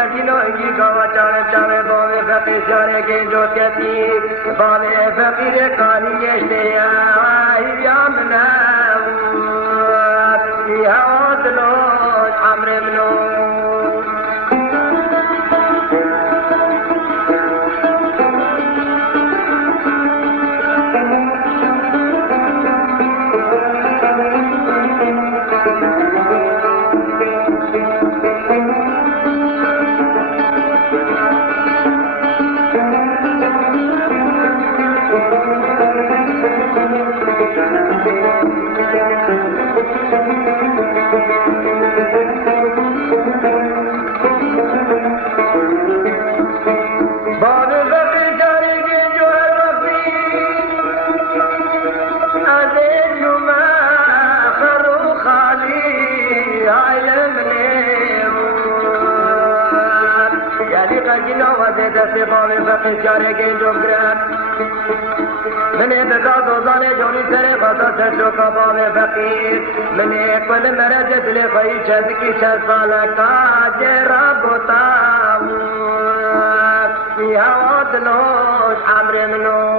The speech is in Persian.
कठिनो की गवा चावे चावे बावे फकीर जाने के जो कहती बावे फकीर काली ये शेया यामना या दलो अमरे मनो دسته باوی فقی چاره که جو گرد منی بزاد و زانه جوری سره خدا سرشو کا باوی فقیر منی کل مرد دل خواهی چند کی 6 سال کاج رب تاو یا دلوش عمر منو